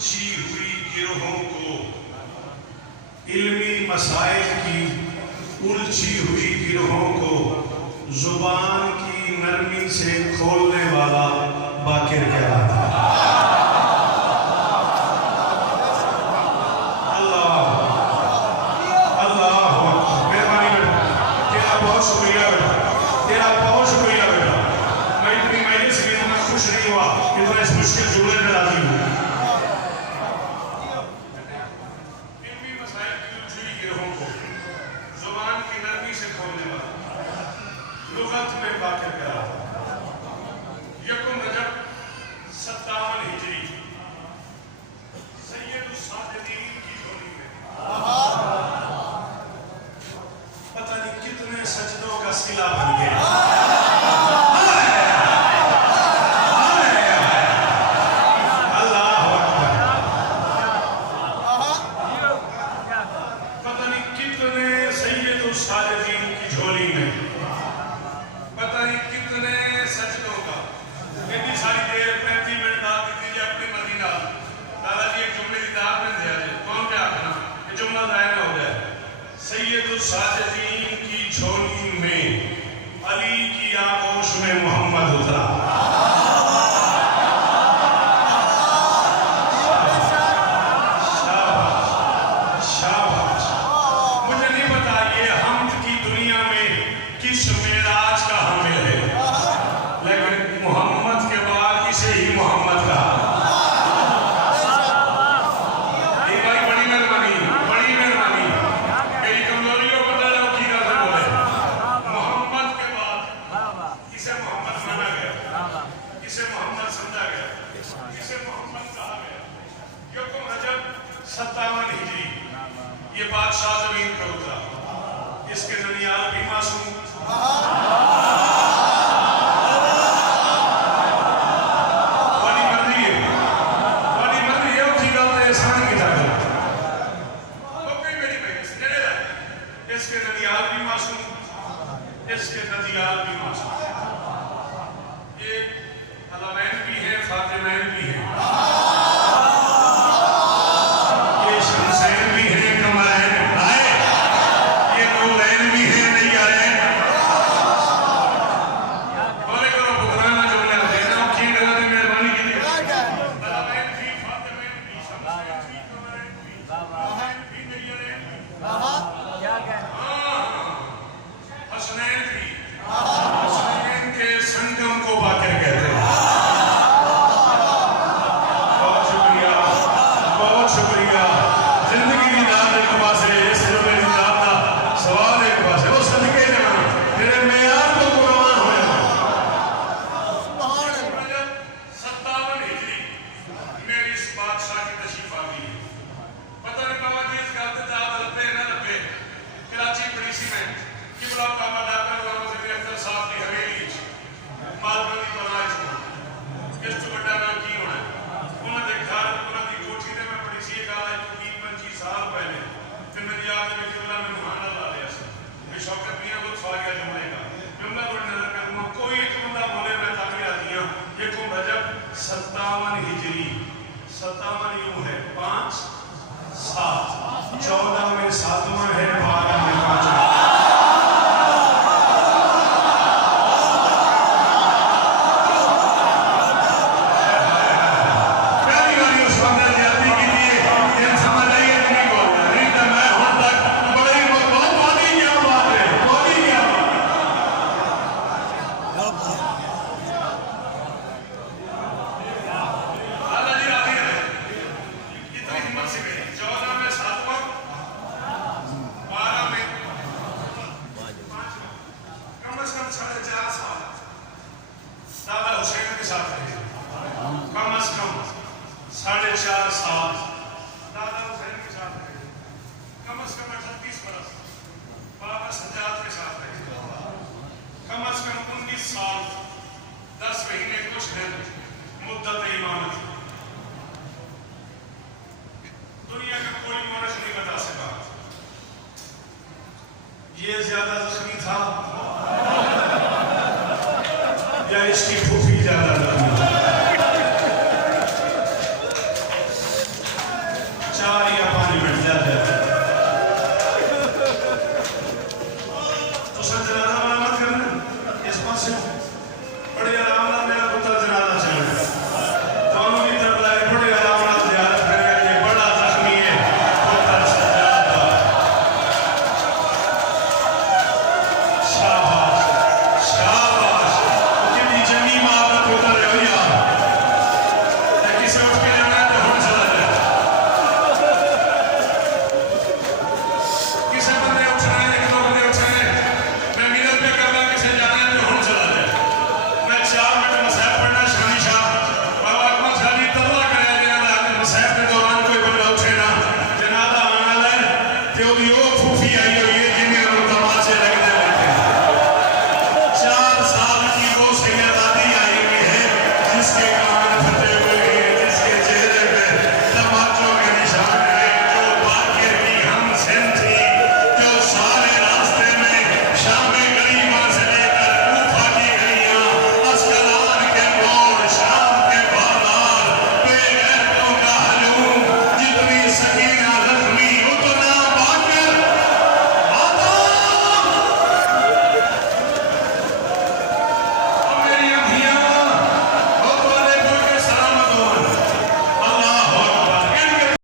उलझी हुई गिरोहों को, इल्मी मसाइल की उलझी हुई गिरोहों को जुबान की नरमी से खोलने वाला बाकिर कहलाता है। शुक्रिया बेटा, तेरा बहुत शुक्रिया बेटा। मैं इतनी महीने से इतना खुश नहीं हुआ, इतना इस मुश्किल जुमले में राजी हूँ। इल्मी मसाइल की उलझी हुई गिरोहों को जुबान की नरमी से खोलने वाला लुगत में बाकिर कहलाता है। यकुम रजब 57 हिजरी सैयदुस सादिकीन की झोली में पता नहीं कितने सजदों का सिला बन गया। अल्लाह अकबर। पता नहीं कितने सैयदुस सादिकीन की झोली में पता नहीं कितने सजदों का। इतनी सारी देर 35 मिनट दाद दी थी अपनी मर्जी ना। दादाजी एक जुमले की दाद में दिया जाए कौन क्या आखना ये जुमला जाया ना हो जाए। सैयदुस सादिकीन की झोली में अली की आगोश में मोहम्मद उतरा। शाबाश शाबाश। मुझे नहीं पता ये हम्द की दुनिया में किस मेराज का हामिल है, लेकिन मोहम्मद के बाद इसे ही मोहम्मद कहा। इसे मोहम्मद समझा गया, इसे मोहम्मद कहा गया। यकुम रजब 57 हिजरी ये बादशाह जमीन पर उतरा। इसके ननियाल भी मासूम, बड़ी मर्जी है उठी गल ते आसान की जाके ओके मेरी बहन इसके ननियाल भी मासूम, इसके ननियाल भी मासूम। ये अलमैन भी है, फातिमैन भी है, ये शमसैन भी है, कमरैन आए, ये नूरैन भी है, नैयरैन। बोले करो पुत्राना जुमले देना की गला ने मेहरबानी की दी। अलमैन भी, फातिमैन भी, शमसैन भी, कमरैन भी, नूरैन भी, नैयरैन भी। क्या कहना? हसनैन भी, हसनैन के संगम को बाकिर कहते हैं। शुक्रिया। जिंदगी की दाद एक पास है, इस जुमले की दाद का सवाल एक पास है। वो सदके जाना तेरे मेयार को कुर्बान हो जाए। 57 हिजरी मेरी इस बादशाह की तशरीफ आ गई है। पता नहीं बाबा जी इस गलत दाद लपे ना लपे कराची बड़ी सी में किबला बाबा डॉक्टर वजीर अख्तर साहब की हवेली मालवनी बनाए छो इस तो बड़ा नाम की होना उन्होंने घर उन्होंने कोठी ने मैं बड़ी सी गल है 20-25 साल पहले फिर मेरी याद में किबला में मुहाना ला लिया मैं शौकत मियां को सवाल किया जुमले का जुमला को नजर करूंगा कोई एक बंदा बोले मैं ताकि आती हूं। यकुम रजब 57 हिजरी 57 यूं है 5 7 14 में 7वां है 12 में 5वां। कम से कम 4.5 साल दादा हुसैन के साथ रहे, कम से कम 38 बरस बाबा सज्जाद के साथ रहे, कम से कम 19 साल 10 महीने कुछ दिन मुद्दत इमामत। दुनिया का कोई मौरख नहीं बता सका ये ज्यादा जख्मी था या इसकी फूफी